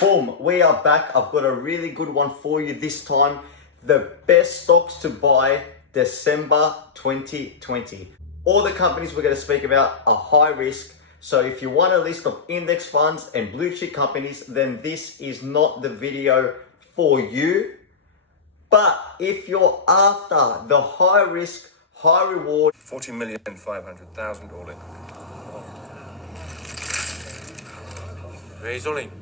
Boom, we are back. I've got a really good one for you this time. The best stocks to buy December 2020. All the companies we're going to speak about are high risk. So if you want a list of index funds and blue chip companies, then this is not the video for you. But if you're after the high risk, high reward, 40,500,000 all in. Raise all in.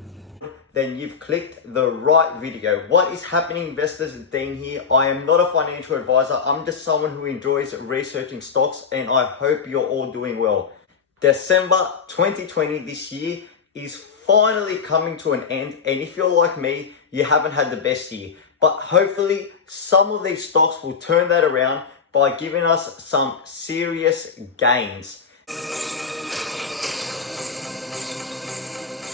then you've clicked the right video. What is happening, investors? Dean here. I am not a financial advisor. I'm just someone who enjoys researching stocks, and I hope you're all doing well. December 2020 this year is finally coming to an end, and if you're like me, you haven't had the best year. But hopefully some of these stocks will turn that around by giving us some serious gains.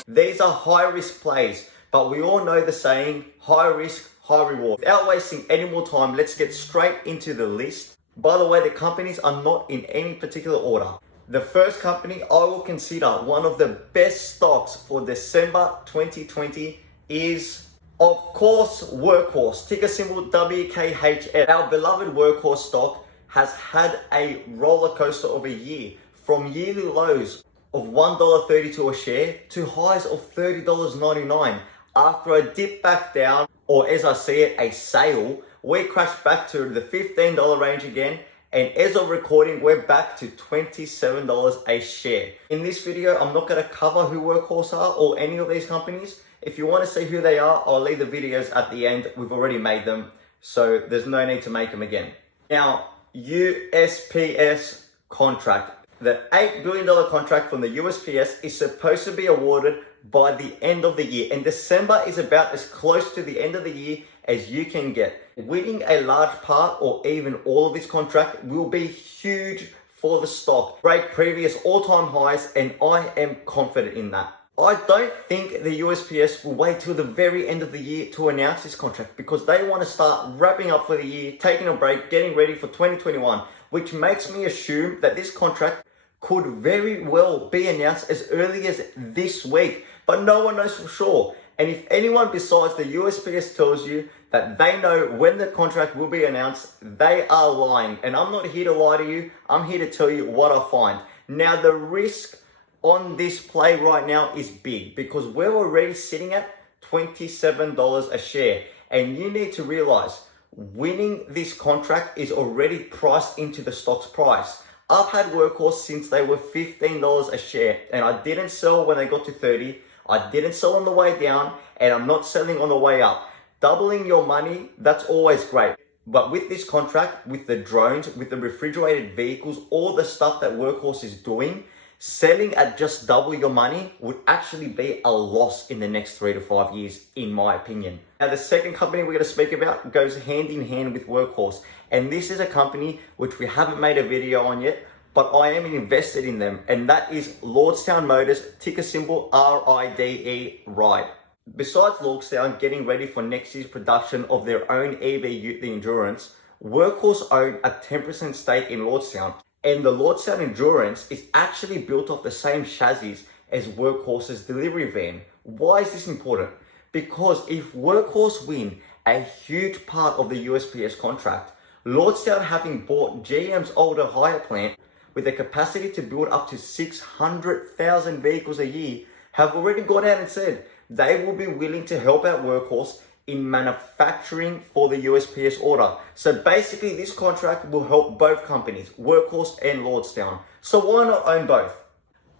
These are high risk plays, but we all know the saying, high risk, high reward. Without wasting any more time, let's get straight into the list. By the way, the companies are not in any particular order. The first company I will consider one of the best stocks for December 2020 is, of course, Workhorse, ticker symbol WKHF. Our beloved Workhorse stock has had a roller coaster of a year, from yearly lows of $1.32 a share to highs of $30.99. After a dip back down, or as I see it, a sale, we crashed back to the $15 range again, and as of recording, we're back to $27 a share. In this video, I'm not going to cover who Workhorse are or any of these companies. If you want to see who they are, I'll leave the videos at the end. We've already made them, so there's no need to make them again. Now, USPS contract. The $8 billion contract from the USPS is supposed to be awarded by the end of the year, and December is about as close to the end of the year as you can get. Winning a large part or even all of this contract will be huge for the stock. Break previous all-time highs, and I am confident in that. I don't think the USPS will wait till the very end of the year to announce this contract, because they want to start wrapping up for the year, taking a break, getting ready for 2021, which makes me assume that this contract could very well be announced as early as this week, but no one knows for sure. And if anyone besides the USPS tells you that they know when the contract will be announced, they are lying. And I'm not here to lie to you, I'm here to tell you what I find. Now, the risk on this play right now is big, because we're already sitting at $27 a share, and you need to realize winning this contract is already priced into the stock's price. I've had Workhorse since they were $15 a share, and I didn't sell when they got to 30. I didn't sell on the way down, and I'm not selling on the way up. Doubling your money, that's always great. But with this contract, with the drones, with the refrigerated vehicles, all the stuff that Workhorse is doing, selling at just double your money would actually be a loss in the next 3 to 5 years, in my opinion. Now, the second company we're going to speak about goes hand in hand with Workhorse. And this is a company which we haven't made a video on yet, but I am invested in them. And that is Lordstown Motors, ticker symbol RIDE, RIDE. Besides Lordstown getting ready for next year's production of their own EV ute, the Endurance, Workhorse own a 10% stake in Lordstown. And the Lordstown Endurance is actually built off the same chassis as Workhorse's delivery van. Why is this important? Because if Workhorse win a huge part of the USPS contract, Lordstown, having bought GM's older hire plant with the capacity to build up to 600,000 vehicles a year, have already gone out and said they will be willing to help out Workhorse in manufacturing for the USPS order. So basically, this contract will help both companies, Workhorse and Lordstown. So why not own both?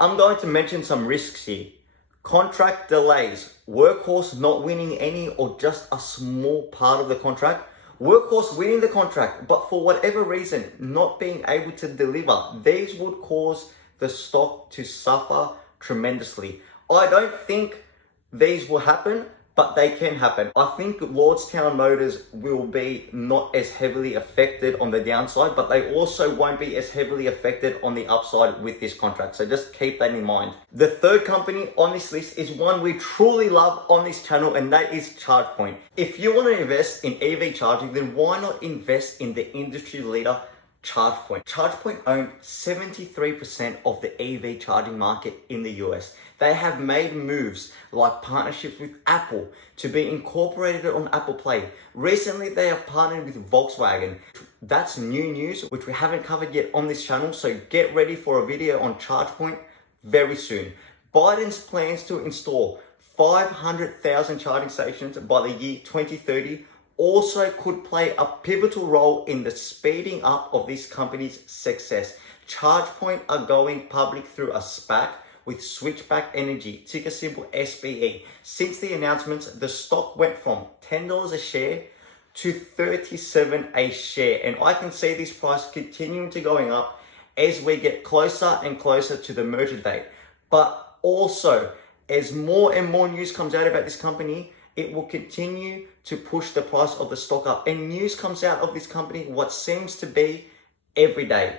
I'm going to mention some risks here. Contract delays, Workhorse not winning any or just a small part of the contract. Workhorse winning the contract, but for whatever reason, not being able to deliver. These would cause the stock to suffer tremendously. I don't think these will happen, but they can happen. I think Lordstown Motors will be not as heavily affected on the downside, but they also won't be as heavily affected on the upside with this contract. So just keep that in mind. The third company on this list is one we truly love on this channel, and that is ChargePoint. If you want to invest in EV charging, then why not invest in the industry leader, ChargePoint. ChargePoint own 73% of the EV charging market in the US. They have made moves like partnerships with Apple to be incorporated on Apple Play. Recently, they have partnered with Volkswagen. That's new news, which we haven't covered yet on this channel, so get ready for a video on ChargePoint very soon. Biden's plans to install 500,000 charging stations by the year 2030 also could play a pivotal role in the speeding up of this company's success. ChargePoint are going public through a SPAC with Switchback Energy, ticker symbol SBE. Since the announcements, the stock went from $10 a share to $37 a share, and I can see this price continuing to going up as we get closer and closer to the merger date. But also, as more and more news comes out about this company, it will continue to push the price of the stock up. And news comes out of this company what seems to be every day.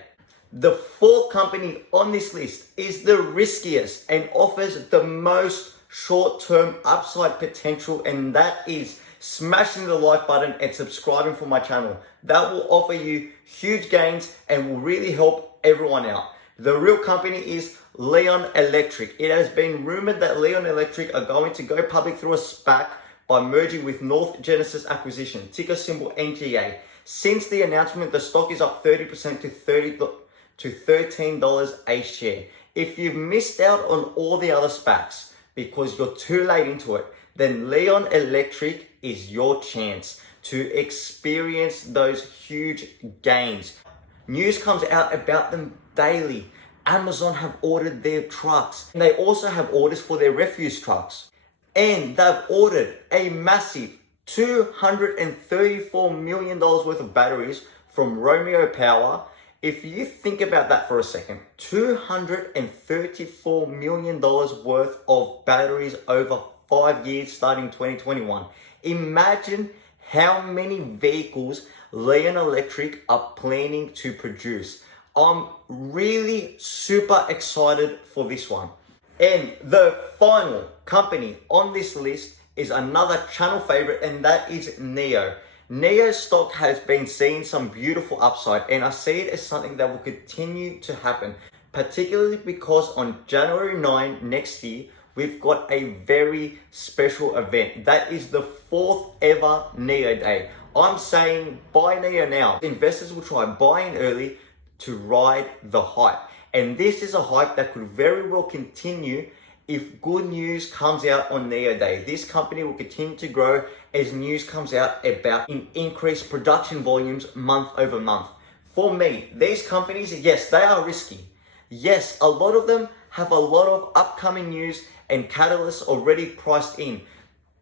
The fourth company on this list is the riskiest and offers the most short-term upside potential, and that is smashing the like button and subscribing for my channel. That will offer you huge gains and will really help everyone out. The real company is Lion Electric. It has been rumored that Lion Electric are going to go public through a SPAC by merging with North Genesis Acquisition, ticker symbol NGA. Since the announcement, the stock is up 30% to $13 a share. If you've missed out on all the other SPACs because you're too late into it, then Lion Electric is your chance to experience those huge gains. News comes out about them daily. Amazon have ordered their trucks, and they also have orders for their refuse trucks. And they've ordered a massive $234 million worth of batteries from Romeo Power. If you think about that for a second, $234 million worth of batteries over 5 years starting 2021. Imagine how many vehicles Lion Electric are planning to produce. I'm really super excited for this one. And the final company on this list is another channel favorite, and that is NIO. NIO stock has been seeing some beautiful upside, and I see it as something that will continue to happen, particularly because on January 9 next year, we've got a very special event. That is the 4th ever NIO Day. I'm saying buy NIO now. Investors will try buying early to ride the hype. And this is a hype that could very well continue if good news comes out on NIO Day. This company will continue to grow as news comes out about increased production volumes month over month. For me, these companies, yes, they are risky. Yes, a lot of them have a lot of upcoming news and catalysts already priced in.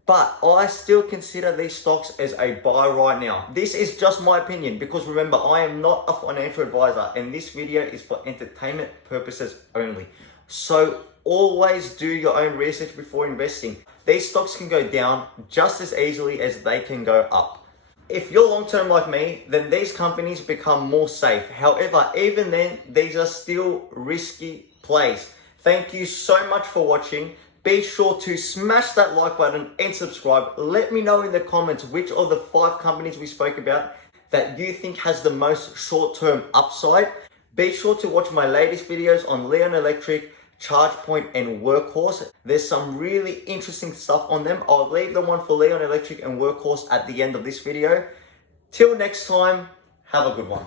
But I still consider these stocks as a buy right now. This is just my opinion, because remember, I am not a financial advisor and this video is for entertainment purposes only. So always do your own research before investing. These stocks can go down just as easily as they can go up. If you're long-term like me, then these companies become more safe. However, even then, these are still risky plays. Thank you so much for watching. Be sure to smash that like button and subscribe. Let me know in the comments which of the 5 companies we spoke about that you think has the most short-term upside. Be sure to watch my latest videos on Lion Electric, ChargePoint and Workhorse. There's some really interesting stuff on them. I'll leave the one for Lion Electric and Workhorse at the end of this video. Till next time, have a good one.